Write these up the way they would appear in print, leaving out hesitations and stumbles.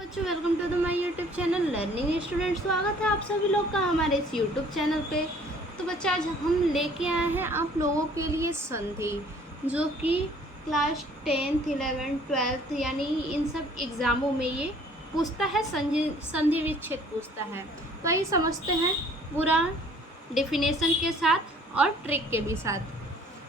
बच्चों welcome to the my YouTube channel learning student. स्वागत है आप सभी लोग का हमारे इस यूट्यूब चैनल पे। तो बच्चा आज हम लेके आए हैं आप लोगों के लिए संधि, जो कि क्लास 10th 11th 12th यानी इन सब एग्ज़ामों में ये पूछता है, संधि विच्छेद पूछता है। तो आइए समझते हैं पूरा डेफिनेशन के साथ और ट्रिक के भी साथ।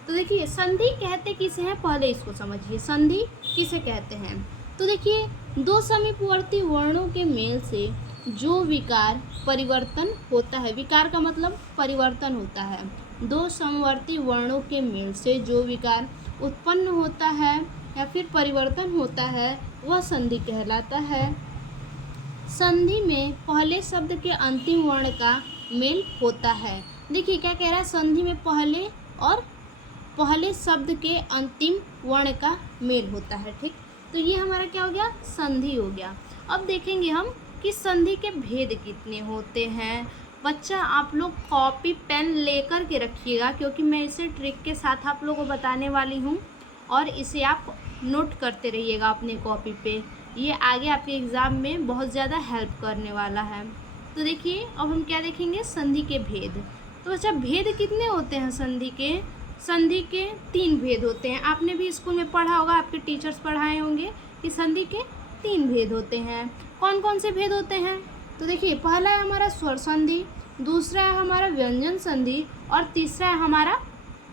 तो देखिए संधि कहते किसे हैं, पहले इसको समझिए। संधि किसे कहते हैं? तो देखिए दो समीपवर्ती वर्णों के मेल से जो विकार परिवर्तन होता है, विकार का मतलब परिवर्तन होता है। दो समवर्ती वर्णों के मेल से जो विकार उत्पन्न होता है या फिर परिवर्तन होता है वह संधि कहलाता है। संधि में पहले शब्द के अंतिम वर्ण का मेल होता है। देखिए क्या कह रहा है, संधि में पहले शब्द के अंतिम वर्ण का मेल होता है। ठीक, तो ये हमारा क्या हो गया, संधि हो गया। अब देखेंगे हम कि संधि के भेद कितने होते हैं। बच्चा आप लोग कॉपी पेन लेकर के रखिएगा, क्योंकि मैं इसे ट्रिक के साथ आप लोगों को बताने वाली हूँ और इसे आप नोट करते रहिएगा अपने कॉपी पे। ये आगे आपके एग्ज़ाम में बहुत ज़्यादा हेल्प करने वाला है। तो देखिए अब हम क्या देखेंगे, संधि के भेद। तो बच्चा भेद कितने होते हैं संधि के? संधि के 3 भेद होते हैं। आपने भी स्कूल में पढ़ा होगा, आपके टीचर्स पढ़ाए होंगे कि संधि के 3 भेद होते हैं। कौन कौन से भेद होते हैं? तो देखिए पहला है हमारा स्वर संधि, दूसरा है हमारा व्यंजन संधि और तीसरा है हमारा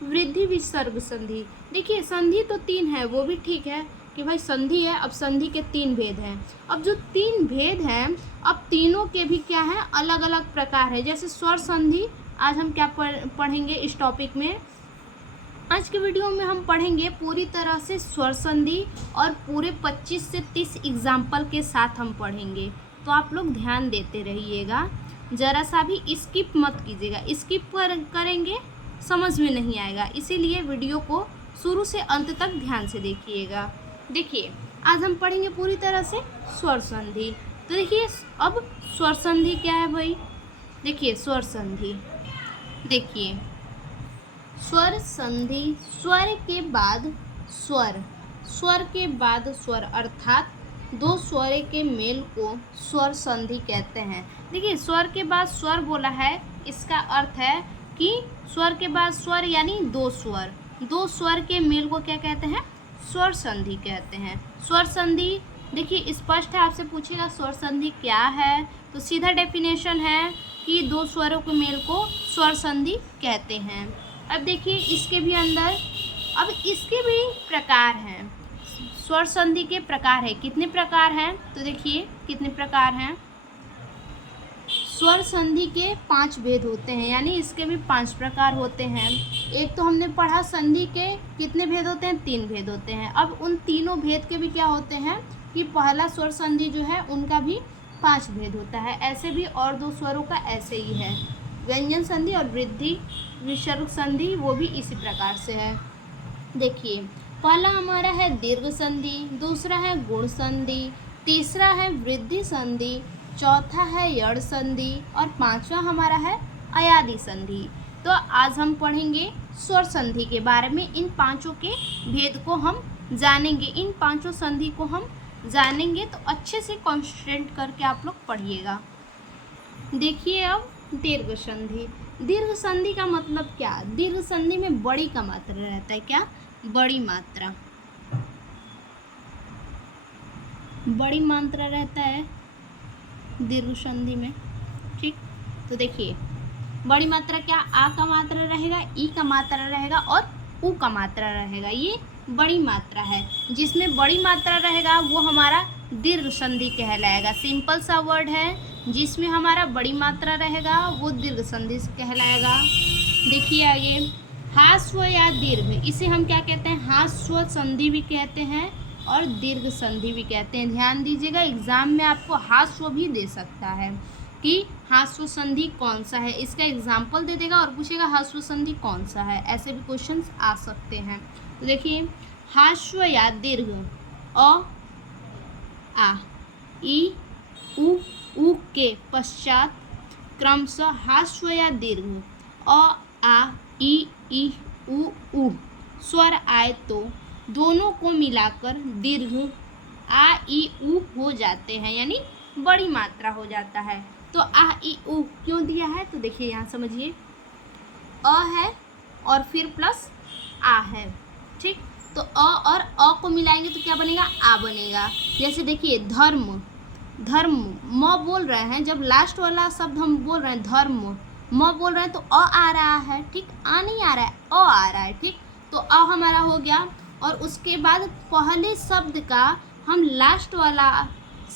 वृद्धि विसर्ग संधि। देखिए संधि तो 3 है, वो भी ठीक है कि भाई संधि है। अब संधि के 3 भेद हैं। अब जो 3 भेद हैं, अब तीनों के भी क्या है, अलग अलग प्रकार है। जैसे स्वर संधि आज हम क्या पढ़ेंगे इस टॉपिक में। आज के वीडियो में हम पढ़ेंगे पूरी तरह से स्वर संधि और पूरे 25 से 30 एग्जाम्पल के साथ हम पढ़ेंगे। तो आप लोग ध्यान देते रहिएगा, ज़रा सा भी स्किप मत कीजिएगा। स्किप करेंगे समझ में नहीं आएगा, इसीलिए वीडियो को शुरू से अंत तक ध्यान से देखिएगा। देखिए आज हम पढ़ेंगे पूरी तरह से स्वर संधि। तो देखिए अब स्वर संधि क्या है भाई। देखिए स्वर संधि, देखिए स्वर संधि, स्वर के बाद स्वर, स्वर के बाद स्वर, अर्थात दो स्वर के मेल को स्वर संधि कहते हैं। देखिए स्वर के बाद स्वर बोला है, इसका अर्थ है कि स्वर के बाद स्वर यानी दो स्वर के मेल को क्या कहते हैं, स्वर संधि कहते हैं। स्वर संधि देखिए स्पष्ट है, आपसे पूछेगा स्वर संधि क्या है, तो सीधा डेफिनेशन है कि दो स्वरों के मेल को स्वर संधि कहते हैं। अब देखिए इसके भी अंदर, अब इसके भी प्रकार हैं। स्वर संधि के प्रकार है, कितने प्रकार हैं? तो देखिए कितने प्रकार हैं। स्वर संधि के 5 भेद होते हैं, यानी इसके भी 5 प्रकार होते हैं। एक तो हमने पढ़ा संधि के कितने भेद होते हैं, 3 भेद होते हैं। अब उन तीनों भेद के भी क्या होते हैं कि पहला स्वर संधि जो है उनका भी 5 भेद होता है। ऐसे भी और दो स्वरों का ऐसे ही है, व्यंजन संधि और वृद्धि विसर्ग संधि, वो भी इसी प्रकार से है। देखिए पहला हमारा है दीर्घ संधि, दूसरा है गुण संधि, तीसरा है वृद्धि संधि, चौथा है यड़ संधि और पांचवा हमारा है अयादि संधि। तो आज हम पढ़ेंगे स्वर संधि के बारे में। इन पांचों के भेद को हम जानेंगे, इन पांचों संधि को हम जानेंगे। तो अच्छे से कॉन्सेंट्रेट करके आप लोग पढ़िएगा। देखिए अब दीर्घ संधि। दीर्घ संधि का मतलब क्या? दीर्घ संधि में बड़ी का मात्रा रहता है। क्या? बड़ी मात्रा, बड़ी मात्रा रहता है दीर्घ संधि में। ठीक, तो देखिए बड़ी मात्रा क्या, आ का मात्रा रहेगा, ई का मात्रा रहेगा और उ का मात्रा रहेगा। ये बड़ी मात्रा है। जिसमें बड़ी मात्रा रहेगा वो हमारा दीर्घ संधि कहलाएगा। सिंपल सा वर्ड है, जिसमें हमारा बड़ी मात्रा रहेगा वो दीर्घ संधि कहलाएगा। देखिए आगे, हास्व या दीर्घ, इसे हम क्या कहते हैं, हास्व संधि भी कहते हैं और दीर्घ संधि भी कहते हैं। ध्यान दीजिएगा, एग्जाम में आपको हास्व भी दे सकता है कि हास्व संधि कौन सा है, इसका एग्जाम्पल दे देगा और पूछेगा हास्व संधि कौन सा है। ऐसे भी क्वेश्चंस आ सकते हैं। तो देखिए हास्व या दीर्घ, अ आ ई उ के पश्चात क्रमशः हास्व या दीर्घ अ आ ई उ स्वर आए तो दोनों को मिलाकर दीर्घ आ ई उ हो जाते हैं, यानी बड़ी मात्रा हो जाता है। तो आ ई उ क्यों दिया है, तो देखिए यहाँ समझिए, अ है और फिर प्लस आ है, ठीक। तो अ और अ को मिलाएंगे तो क्या बनेगा, आ बनेगा। जैसे देखिए धर्म, धर्म म बोल रहे हैं, जब लास्ट वाला शब्द हम बोल रहे हैं धर्म, म बोल रहे हैं तो अ आ रहा है, ठीक, आ नहीं आ रहा है, अ आ रहा है, ठीक। तो अ हमारा हो गया, और उसके बाद पहले शब्द का हम लास्ट वाला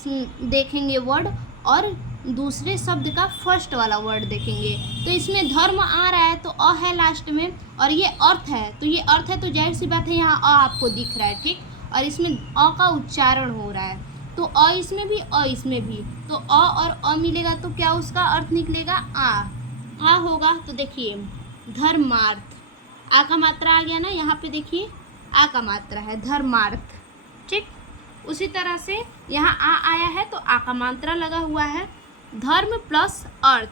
देखेंगे वर्ड, और दूसरे शब्द का फर्स्ट वाला वर्ड देखेंगे। तो इसमें धर्म आ रहा है तो अ है लास्ट में, और ये अर्थ है, तो ये अर्थ है तो जाहिर सी बात है यहाँ अ आपको दिख रहा है, ठीक। और इसमें अ का उच्चारण हो रहा है, तो अ इसमें भी, अ इसमें भी, तो अ और अ मिलेगा तो क्या उसका अर्थ निकलेगा, आ होगा। तो देखिए धर्मार्थ, आ का मात्रा आ गया ना, यहाँ पे देखिए आ का मात्रा है, धर्मार्थ, ठीक। उसी तरह से यहाँ आ आया है तो आ का मात्रा लगा हुआ है, धर्म प्लस अर्थ,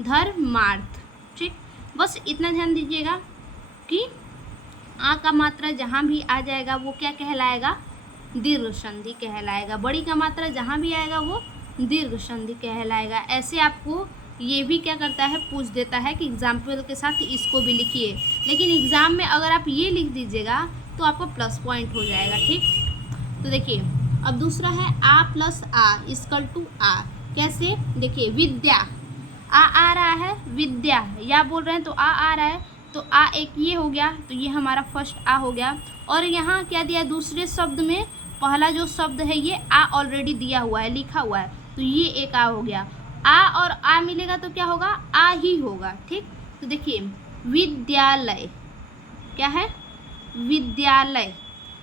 धर्मार्थ, ठीक। बस इतना ध्यान दीजिएगा कि आ का मात्रा जहाँ भी आ जाएगा वो क्या कहलाएगा, दीर्घ संधि कहलाएगा। बड़ी का मात्रा जहाँ भी आएगा वो दीर्घ संधि कहलाएगा। ऐसे आपको ये भी क्या करता है, पूछ देता है कि एग्जाम्पल के साथ इसको भी लिखिए, लेकिन एग्ज़ाम में अगर आप ये लिख दीजिएगा तो आपका प्लस पॉइंट हो जाएगा, ठीक। तो देखिए अब दूसरा है आ प्लस आ इक्वल टू आ, कैसे, देखिए विद्या, आ रहा है, विद्या या बोल रहे हैं तो आ रहा है, तो आ एक ये हो गया, तो ये हमारा फर्स्ट आ हो गया। और यहाँ क्या दिया, दूसरे शब्द में पहला जो शब्द है ये आ ऑलरेडी दिया हुआ है, लिखा हुआ है, तो ये एक आ हो गया। आ और आ मिलेगा तो क्या होगा, आ ही होगा, ठीक। तो देखिए विद्यालय, क्या है, विद्यालय,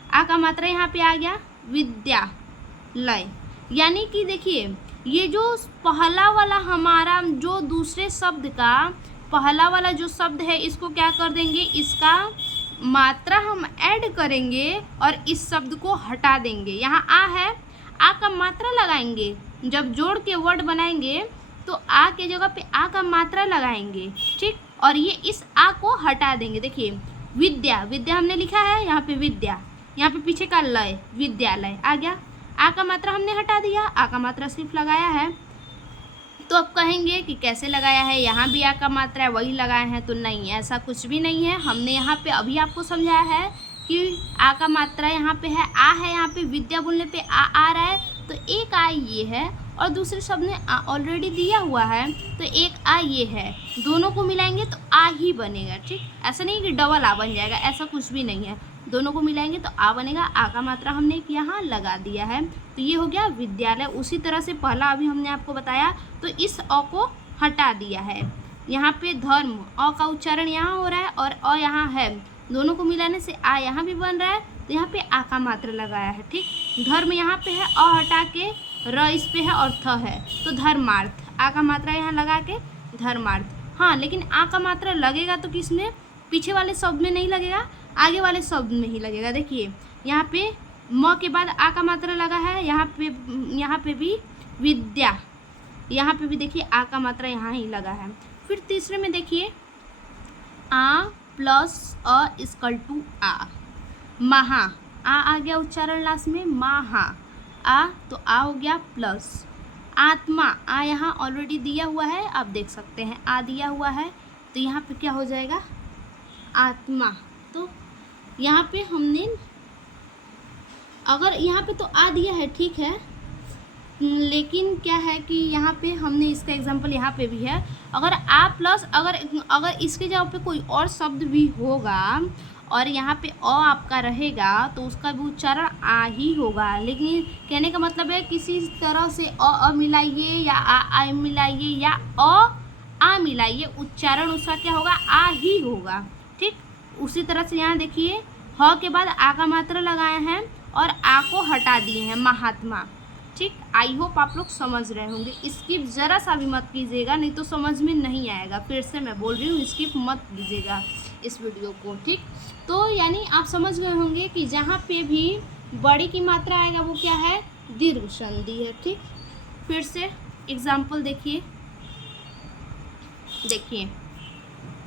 आ का मात्रा यहाँ पे आ गया, विद्यालय, यानी कि देखिए ये जो पहला वाला हमारा जो दूसरे शब्द का पहला वाला जो शब्द है इसको क्या कर देंगे, इसका मात्रा हम ऐड करेंगे और इस शब्द को हटा देंगे। यहाँ आ है, आ का मात्रा लगाएंगे, जब जोड़ के वर्ड बनाएंगे तो आ के जगह पे आ का मात्रा लगाएंगे, ठीक। और ये इस आ को हटा देंगे। देखिए विद्या, विद्या हमने लिखा है यहाँ पे विद्या, यहाँ पे पीछे का लय विद्यालय आ गया, आ का मात्रा हमने हटा दिया, आ का मात्रा सिर्फ लगाया है। तो अब कहेंगे कि कैसे लगाया है, यहाँ भी आ का मात्रा है वही लगाए हैं, तो नहीं, ऐसा कुछ भी नहीं है। हमने यहाँ पे अभी आपको समझाया है कि आ का मात्रा यहाँ पे है, आ है यहाँ पे, विद्या बोलने पे आ रहा है, तो एक आ ये है और दूसरे शब्द में आ ऑलरेडी दिया हुआ है, तो एक आ ये है, दोनों को मिलाएंगे तो आ ही बनेगा, ठीक। ऐसा नहीं कि डबल आ बन जाएगा, ऐसा कुछ भी नहीं है, दोनों को मिलाएंगे तो आ बनेगा। आ का मात्रा हमने यहाँ लगा दिया है, तो ये हो गया विद्यालय। उसी तरह से पहला अभी हमने आपको बताया, तो इस अ को हटा दिया है। यहाँ पे धर्म, अ का उच्चारण यहाँ हो रहा है और अ यहाँ है, दोनों को मिलाने से आ यहाँ भी बन रहा है, तो यहाँ पे आ का मात्रा लगाया है, ठीक। धर्म यहाँ पे है, अ हटा के र इस पे है और थ है, तो धर्मार्थ, आ का मात्रा यहाँ लगा के धर्मार्थ। हाँ, लेकिन आ का मात्रा लगेगा तो किस में, पीछे वाले शब्द में नहीं लगेगा, आगे वाले शब्द में ही लगेगा। देखिए यहाँ पे म के बाद आ का मात्रा लगा है, यहाँ पे भी विद्या, यहाँ पे भी देखिए आ का मात्रा यहाँ ही लगा है। फिर तीसरे में देखिए आ प्लस अ इक्वल टू आ, महा, आ गया उच्चारण लास्ट में, महा, आ तो आ हो गया प्लस आत्मा, आ यहाँ ऑलरेडी दिया हुआ है, आप देख सकते हैं आ दिया हुआ है, तो यहाँ पे क्या हो जाएगा, आत्मा। तो यहाँ पे हमने, अगर यहाँ पे तो आ दिया है, ठीक है, लेकिन क्या है कि यहाँ पे हमने इसका एग्जांपल यहाँ पे भी है, अगर आ प्लस अगर इसके जगह पे कोई और शब्द भी होगा और यहाँ पे अ आपका रहेगा तो उसका भी उच्चारण आ ही होगा। लेकिन कहने का मतलब है किसी तरह से अ मिलाइए या आ मिलाइए या आ मिलाइए, उच्चारण उसका क्या होगा, आ ही होगा, ठीक। उसी तरह से यहाँ देखिए ह के बाद आ का मात्रा लगाए हैं और आ को हटा दिए हैं, महात्मा, ठीक। आई होप आप लोग समझ रहे होंगे। स्किप ज़रा सा भी मत कीजिएगा, नहीं तो समझ में नहीं आएगा। फिर से मैं बोल रही हूँ, स्किप मत कीजिएगा इस वीडियो को, ठीक। तो यानी आप समझ गए होंगे कि जहाँ पे भी बड़ी की मात्रा आएगा वो क्या है, दीर्घ संधि है, ठीक। फिर से एग्जाम्पल देखिए, देखिए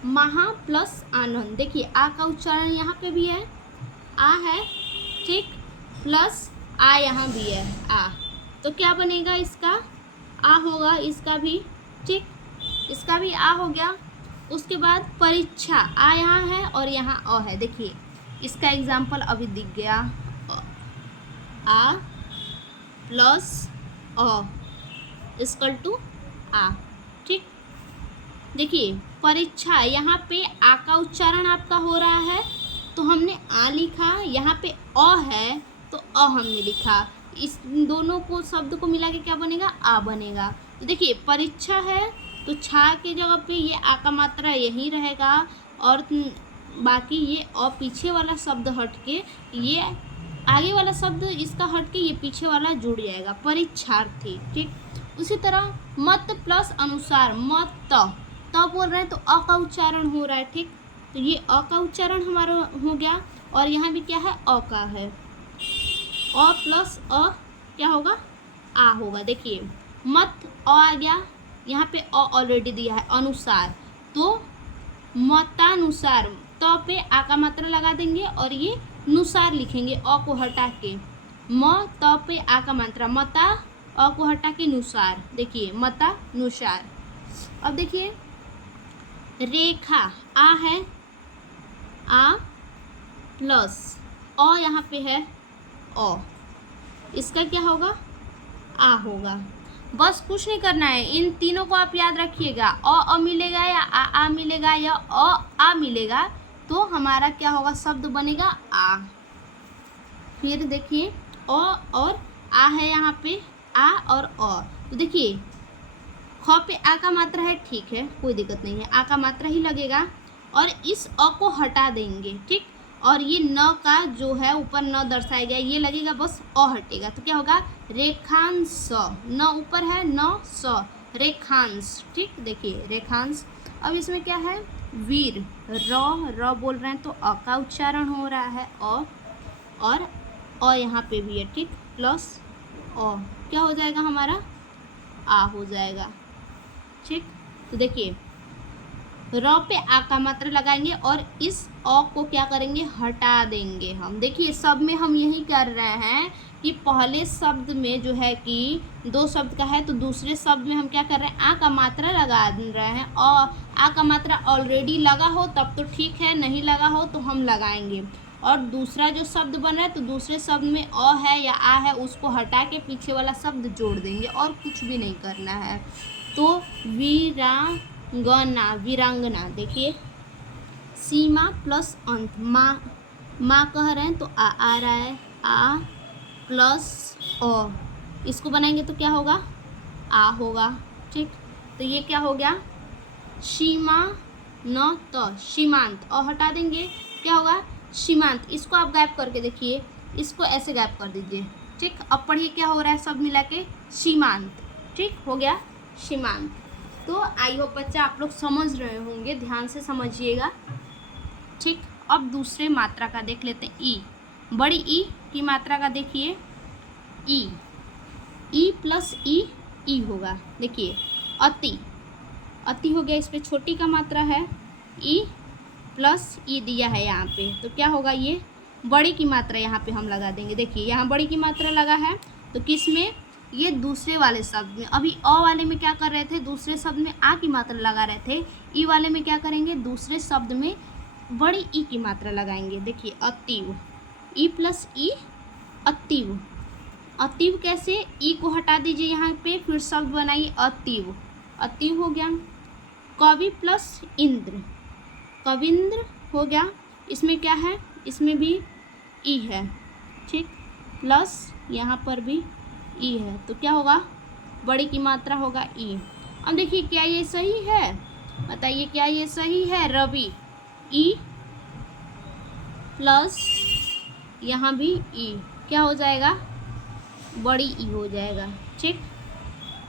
महा प्लस आनंद, देखिए आ का उच्चारण यहाँ पे भी है, आ है, ठीक, प्लस आ यहाँ भी है आ, तो क्या बनेगा इसका आ होगा, इसका भी ठीक, इसका भी आ हो गया। उसके बाद परीक्षा आ यहाँ है और यहाँ अ है। देखिए इसका एग्जाम्पल अभी दिख गया, आ प्लस अ इक्वल टू आ। ठीक, देखिए परीक्षा यहाँ पे आ का उच्चारण आपका हो रहा है तो हमने आ लिखा, यहाँ पे अ है तो अ हमने लिखा, इस दोनों को शब्द को मिला के क्या बनेगा आ बनेगा। तो देखिए परीक्षा है तो छा के जगह पे ये आ का मात्रा यही रहेगा और बाकी ये अ पीछे वाला शब्द हट के ये आगे वाला शब्द इसका हट के ये पीछे वाला जुड़ जाएगा, परीक्षार्थी। ठीक, उसी तरह मत प्लस अनुसार, मत त बोल रहे हैं तो अ का उच्चारण हो रहा है। ठीक, तो ये अ का उच्चारण हमारा हो गया और यहाँ भी क्या है अ का है, अ प्लस अ क्या होगा आ होगा। देखिए मत अ आ गया, यहाँ पे अ ऑलरेडी दिया है, अनुसार तो मतानुसार, तो पे आ का मात्रा लगा देंगे और ये नुसार लिखेंगे अ को हटा के, म त पे आ का मात्रा मता, अ को हटा के नुसार, देखिए मता नुसार। अब देखिए रेखा आ है, आ प्लस अ यहाँ पे है अ, इसका क्या होगा आ होगा। बस कुछ नहीं करना है, इन तीनों को आप याद रखिएगा, अ मिलेगा या आ मिलेगा या आ मिलेगा तो हमारा क्या होगा शब्द बनेगा आ। फिर देखिए अ और आ है यहाँ पे, आ और अ, तो देखिए ख पे आ का मात्रा है, ठीक है कोई दिक्कत नहीं है, आ का मात्रा ही लगेगा और इस अ को हटा देंगे। ठीक, और ये न का जो है ऊपर न दर्शाया गया ये लगेगा, बस अ हटेगा तो क्या होगा रेखांश, न ऊपर है न स, रेखांश। ठीक, देखिए रेखांश। अब इसमें क्या है वीर, र बोल रहे हैं तो अ का उच्चारण हो रहा है अ, और अ यहाँ पे भी है। ठीक, प्लस अ क्या हो जाएगा हमारा आ हो जाएगा। ठीक, तो देखिए र पे आ का मात्रा लगाएंगे और इस अ को क्या करेंगे हटा देंगे हम। देखिए सब में हम यही कर रहे हैं कि पहले शब्द में जो है कि दो शब्द का है तो दूसरे शब्द में हम क्या कर रहे हैं आ का मात्रा लगा रहे हैं, और आ का मात्रा ऑलरेडी लगा हो तब तो ठीक है, नहीं लगा हो तो हम लगाएंगे। और दूसरा जो शब्द बन रहा है तो दूसरे शब्द में अ है या आ है उसको हटा के पीछे वाला शब्द जोड़ देंगे और कुछ भी नहीं करना है। तो वीरांगना, वीरांगना, देखिए सीमा प्लस अंत, माँ कह रहे हैं तो आ रहा है, आ प्लस अ, इसको बनाएंगे तो क्या होगा आ होगा। ठीक, तो ये क्या हो गया सीमा न त, सीमांत, अ हटा देंगे क्या होगा सीमांत। इसको आप गायब करके देखिए, इसको ऐसे गायब कर दीजिए। ठीक, अब पढ़िए क्या हो रहा है सब मिला के सीमांत। ठीक, हो गया सीमांत। तो आई होप बच्चा आप लोग समझ रहे होंगे, ध्यान से समझिएगा। ठीक, अब दूसरे मात्रा का देख लेते हैं ई, बड़ी ई की मात्रा का देखिए ई प्लस ई होगा। देखिए अति, अति हो गया, इस पे छोटी का मात्रा है ई प्लस ई दिया है यहाँ पे तो क्या होगा ये बड़ी की मात्रा यहाँ पे हम लगा देंगे। देखिए यहाँ बड़ी की मात्रा लगा है तो किस में ये दूसरे वाले शब्द में, अभी अ वाले में क्या कर रहे थे दूसरे शब्द में आ की मात्रा लगा रहे थे, ई वाले में क्या करेंगे दूसरे शब्द में बड़ी ई की मात्रा लगाएंगे। देखिए अतीव, ई प्लस ई अतीव, अतीव कैसे ई को हटा दीजिए यहाँ पे फिर शब्द बनाइए अतीव, अतीव हो गया। कवि प्लस इंद्र, कविंद्र हो गया, इसमें क्या है इसमें भी ई है। ठीक, प्लस यहाँ पर भी ई है तो क्या होगा बड़ी की मात्रा होगा ई। अब देखिए क्या ये सही है, बताइए क्या ये सही है, रवि ई प्लस यहाँ भी ई क्या हो जाएगा बड़ी ई हो जाएगा। ठीक,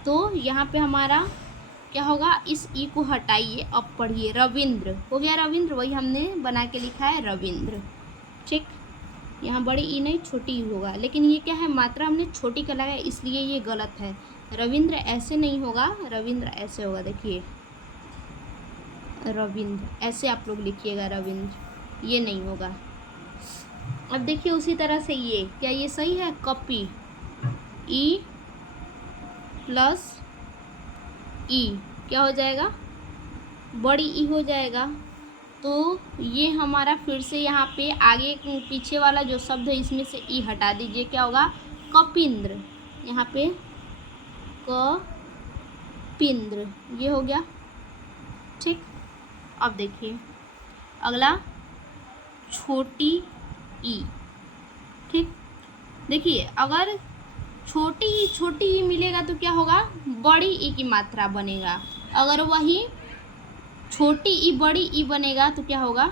तो यहाँ पे हमारा क्या होगा इस ई को हटाइए, अब पढ़िए रविंद्र हो गया, रविंद्र वही हमने बना के लिखा है रविंद्र। ठीक, यहाँ बड़ी ई नहीं छोटी ई होगा, लेकिन ये क्या है मात्रा हमने छोटी का लगाया इसलिए ये गलत है। रविंद्र ऐसे नहीं होगा, रविंद्र ऐसे होगा। देखिए रविंद्र ऐसे आप लोग लिखिएगा, रविंद्र ये नहीं होगा। अब देखिए उसी तरह से ये, क्या ये सही है? कॉपी, ई प्लस ई क्या हो जाएगा? बड़ी ई हो जाएगा। तो ये हमारा फिर से यहाँ पे आगे पीछे वाला जो शब्द है इसमें से ई हटा दीजिए, क्या होगा? कपिंद्र। यहाँ पे कपिंद्र ये हो गया, ठीक। अब देखिए अगला छोटी ई, ठीक। देखिए अगर छोटी ई मिलेगा तो क्या होगा? बड़ी ई की मात्रा बनेगा। अगर वही छोटी ई बड़ी ई बनेगा तो क्या होगा?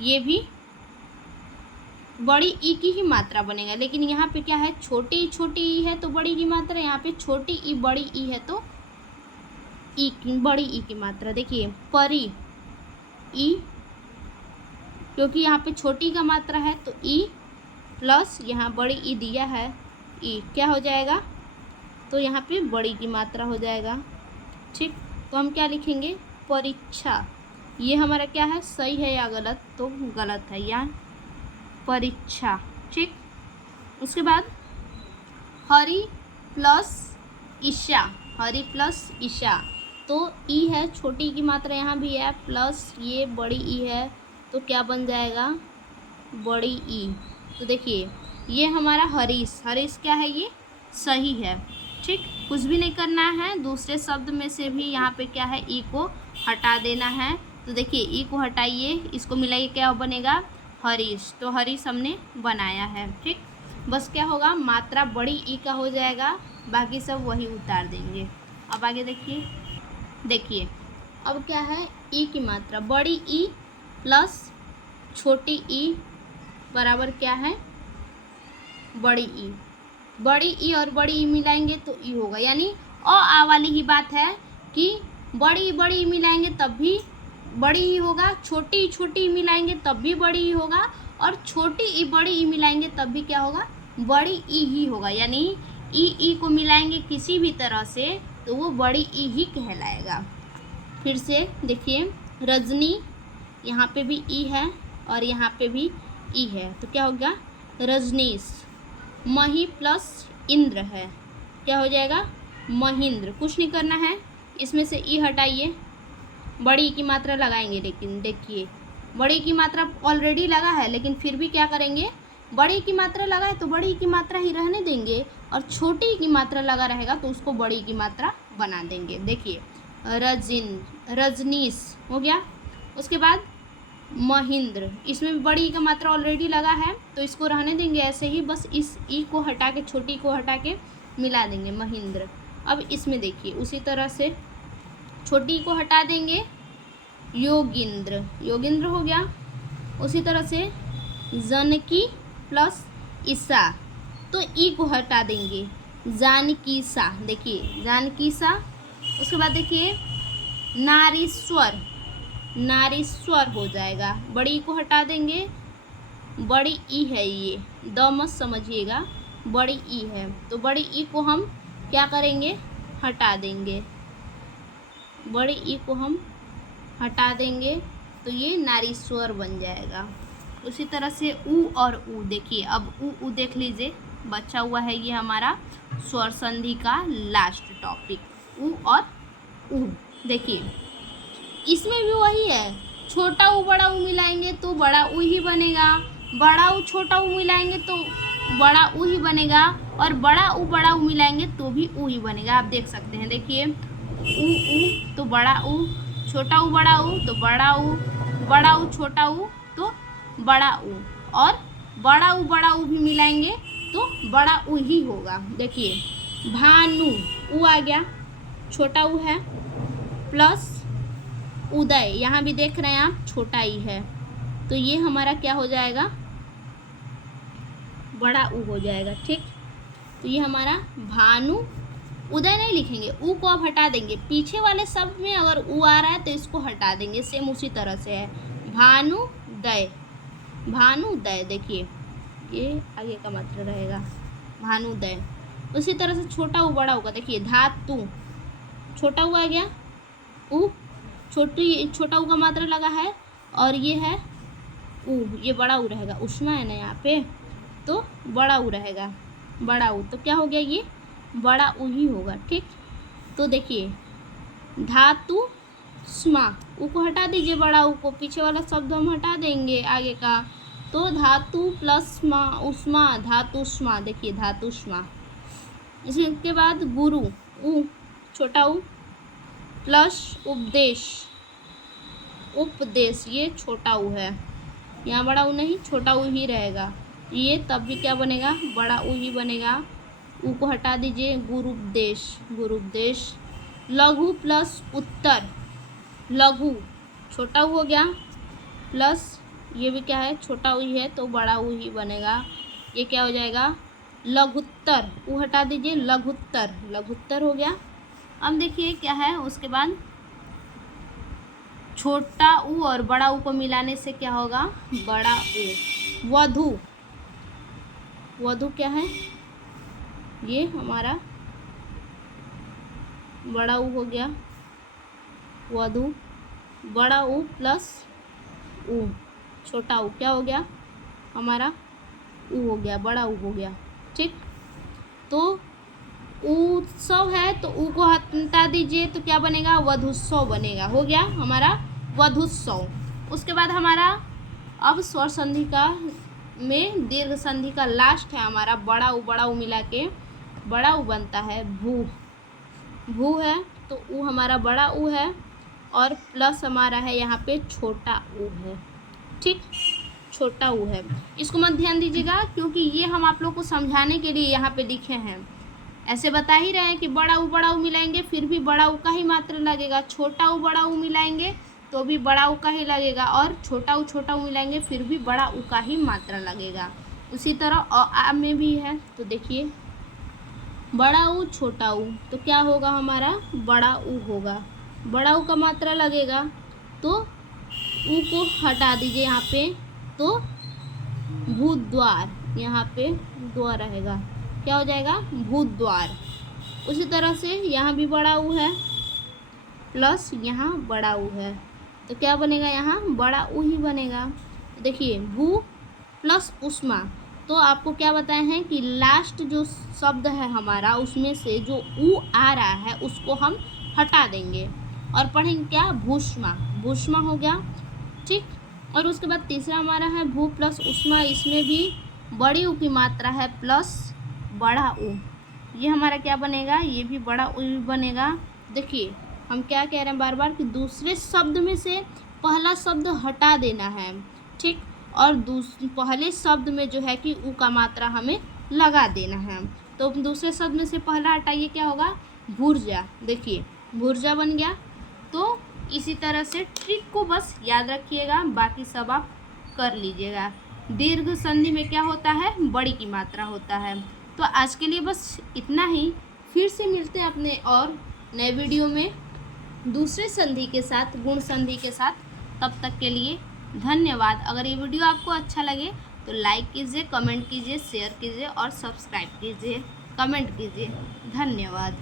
ये भी बड़ी ई की ही मात्रा बनेगा। लेकिन यहाँ पे क्या है? छोटी ई है तो बड़ी की मात्रा, यहाँ पे छोटी ई बड़ी ई है तो ई की बड़ी ई की मात्रा। देखिए परी ई, क्योंकि यहाँ पे छोटी का मात्रा है तो ई प्लस यहाँ बड़ी ई दिया है ई, क्या हो जाएगा? तो यहाँ पे बड़ी की मात्रा हो जाएगा, ठीक। तो हम क्या लिखेंगे? परीक्षा। ये हमारा क्या है? सही है या गलत? तो गलत है, या परीक्षा, ठीक। उसके बाद हरि प्लस ईशा, हरि प्लस ईशा, तो ई है, छोटी की मात्रा यहाँ भी है, प्लस ये बड़ी ई है तो क्या बन जाएगा? बड़ी ई। तो देखिए ये हमारा हरीश, हरीश क्या है? ये सही है, ठीक। कुछ भी नहीं करना है, दूसरे शब्द में से भी यहाँ पे क्या है? ई को हटा देना है। तो देखिए ई को हटाइए, इसको मिलाइए, क्या बनेगा? हरीश। तो हरीश हमने बनाया है, ठीक। बस क्या होगा? मात्रा बड़ी ई का हो जाएगा, बाकी सब वही उतार देंगे। अब आगे देखिए अब क्या है? ई की मात्रा बड़ी ई प्लस छोटी ई बराबर क्या है? बड़ी ई। बड़ी ई और बड़ी ई मिलाएंगे तो ई होगा, यानी आ वाली ही बात है कि बड़ी ई मिलाएंगे तब भी बड़ी ई होगा, छोटी ई मिलाएंगे तब भी बड़ी ई होगा, और छोटी ई बड़ी ई मिलाएंगे तब भी क्या होगा? बड़ी ई ही होगा। यानी ई को मिलाएंगे किसी भी तरह से तो वो बड़ी ई ही कहलाएगा। फिर से देखिए रजनी, यहाँ पे भी ई है और यहाँ पे भी ई है तो क्या हो गया? रजनीश। मही प्लस इंद्र है, क्या हो जाएगा? महेंद्र। कुछ नहीं करना है, इसमें से ई हटाइए, बड़ी की मात्रा लगाएंगे। लेकिन देखिए बड़ी की मात्रा ऑलरेडी लगा है, लेकिन फिर भी क्या करेंगे? बड़ी की मात्रा लगा है तो बड़ी की मात्रा ही रहने देंगे, और छोटी की मात्रा लगा रहेगा तो उसको बड़ी की मात्रा बना देंगे। देखिए रजनीश हो गया। उसके बाद महेंद्र, इसमें भी बड़ी का मात्रा ऑलरेडी लगा है तो इसको रहने देंगे ऐसे ही, बस इस ई को हटा के छोटी को हटा के मिला देंगे महेंद्र। अब इसमें देखिए उसी तरह से छोटी को हटा देंगे, योगिंद्र, योगिंद्र हो गया। उसी तरह से जानकी प्लस ईसा, तो ई को हटा देंगे, जानकी सा। देखिए जानकी सा। उसके बाद देखिए नारीश्वर, नारीश्वर हो जाएगा, बड़ी ई को हटा देंगे, बड़ी ई है ये, द मत समझिएगा, बड़ी ई है तो बड़ी ई को हम क्या करेंगे? हटा देंगे, बड़ी ई को हम हटा देंगे तो ये नारीश्वर बन जाएगा। उसी तरह से ऊ और ऊ, देखिए अब ऊ देख लीजिए, बचा हुआ है ये हमारा स्वर संधि का लास्ट टॉपिक, ऊ और ऊ। देखिए इसमें भी वही है, छोटा ऊ बड़ा ऊ मिलाएंगे तो बड़ा ऊ ही बनेगा, बड़ा ऊ छोटा ऊ मिलाएंगे तो बड़ा ऊ ही बनेगा, और बड़ा ऊ मिलाएंगे तो भी ऊ ही बनेगा। आप देख सकते हैं, देखिए ऊ तो बड़ा ऊ, छोटा ऊ बड़ा ऊ तो बड़ा ऊ छोटा ऊ तो बड़ा ऊ, और बड़ा ऊ भी मिलाएंगे तो बड़ा ऊ ही होगा। देखिए भानु, ऊ आ गया, छोटा ऊ है, प्लस उदय, यहाँ भी देख रहे हैं आप छोटा ई है तो ये हमारा क्या हो जाएगा? बड़ा ऊ हो जाएगा, ठीक। तो ये हमारा भानु, उदय नहीं लिखेंगे, ऊ को अब हटा देंगे, पीछे वाले शब्द में अगर ऊ आ रहा है तो इसको हटा देंगे, सेम उसी तरह से है, भानुदय, भानुदय। देखिए ये आगे का मात्रा रहेगा भानुदय। उसी तरह से छोटा ऊ बड़ा होगा, देखिए धातु, छोटा ऊ आ गया, ऊ छोटा ऊ का मात्रा लगा है, और ये है ऊ, ये बड़ा ऊ रहेगा, उष्मा है ना यहाँ पे, तो बड़ा ऊ रहेगा, बड़ा ऊ। तो क्या हो गया, ये बड़ा ऊ ही होगा, ठीक। तो देखिए धातु स्मा, ऊ को हटा दीजिए, बड़ा ऊ को, पीछे वाला शब्द हम हटा देंगे आगे का। तो धातु प्लस स्मा, उष्मा, धातुष्मा, देखिए धातुष्मा। इसके बाद गुरु, ऊ छोटा ऊ, प्लस उपदेश, उपदेश, ये छोटा ऊ है, यहाँ बड़ा ऊ नहीं, छोटा ऊ ही रहेगा। ये तब भी क्या बनेगा, बड़ा ऊ ही बनेगा। ऊ को हटा दीजिए, गुरुपदेश, गुरुपदेश। लघु प्लस उत्तर, लघु छोटा ऊ हो गया, प्लस ये भी क्या है, छोटा ऊ ही है, तो बड़ा ऊ ही बनेगा। ये क्या हो जाएगा, लघुत्तर, ऊ हटा दीजिए, लघुत्तर, लघुत्तर हो गया। अब देखिए क्या है उसके बाद, छोटा ऊ और बड़ा ऊ को मिलाने से क्या होगा, बड़ा ऊ। वधु, वधु क्या है, ये हमारा बड़ा ऊ हो गया, वधु, बड़ा ऊ प्लस ऊ, छोटा ऊ क्या हो गया हमारा, ऊ हो गया, बड़ा ऊ हो गया, ठीक। तो उत्सव है, तो ऊ को हटा दीजिए, तो क्या बनेगा, वधुत्सव बनेगा, हो गया हमारा वधुत्सव। उसके बाद हमारा अब स्वर संधि का में दीर्घ संधि का लास्ट है हमारा बड़ा ऊ मिला के बड़ा ऊ बनता है भू, भू है, तो ऊ हमारा बड़ा ऊ है, और प्लस हमारा है यहाँ पे छोटा ऊ है, ठीक, छोटा ऊ है। इसको मत ध्यान दीजिएगा, क्योंकि ये हम आप लोग को समझाने के लिए यहाँ पे लिखे हैं। ऐसे बता ही रहे हैं कि बड़ा ऊ मिलाएंगे फिर भी बड़ा ऊ का ही मात्रा लगेगा, छोटा ऊ बड़ा ऊ मिलाएंगे तो भी बड़ा ऊ का ही लगेगा, और छोटा ऊ मिलाएंगे फिर भी बड़ा ऊ का ही मात्रा लगेगा। उसी तरह अ में भी है, तो देखिए बड़ा ऊ छोटा ऊ, तो क्या होगा हमारा, बड़ा ऊ होगा, बड़ा ऊ का मात्रा लगेगा, तो ऊ को हटा दीजिए यहाँ पे, तो भूद्वार, यहाँ पे द्वार रहेगा, क्या हो जाएगा, भूद्वार। उसी तरह से यहाँ भी बड़ा ऊ है, प्लस यहाँ बड़ा ऊ है, तो क्या बनेगा, यहाँ बड़ा ऊ ही बनेगा। देखिए भू प्लस उष्मा, तो आपको क्या बताए हैं कि लास्ट जो शब्द है हमारा उसमें से जो ऊ आ रहा है उसको हम हटा देंगे और पढ़ेंगे क्या, भूष्मा, भूष्मा हो गया, ठीक। और उसके बाद तीसरा हमारा है भू प्लस उष्मा, इसमें भी बड़ी ऊ की मात्रा है प्लस बड़ा ऊ, ये हमारा क्या बनेगा, ये भी बड़ा ऊ बनेगा। देखिए हम क्या कह रहे हैं बार बार कि दूसरे शब्द में से पहला शब्द हटा देना है, ठीक, और पहले शब्द में जो है कि ऊ का मात्रा हमें लगा देना है। तो दूसरे शब्द में से पहला हटाइए, क्या होगा, भुर्जा, देखिए भुर्जा बन गया। तो इसी तरह से ट्रिक को बस याद रखिएगा, बाकी सब आप कर लीजिएगा। दीर्घ संधि में क्या होता है, बड़ी की मात्रा होता है। तो आज के लिए बस इतना ही, फिर से मिलते हैं अपने और नए वीडियो में दूसरे संधि के साथ, गुण संधि के साथ। तब तक के लिए धन्यवाद। अगर ये वीडियो आपको अच्छा लगे तो लाइक कीजिए, कमेंट कीजिए, शेयर कीजिए और सब्सक्राइब कीजिए, कमेंट कीजिए। धन्यवाद।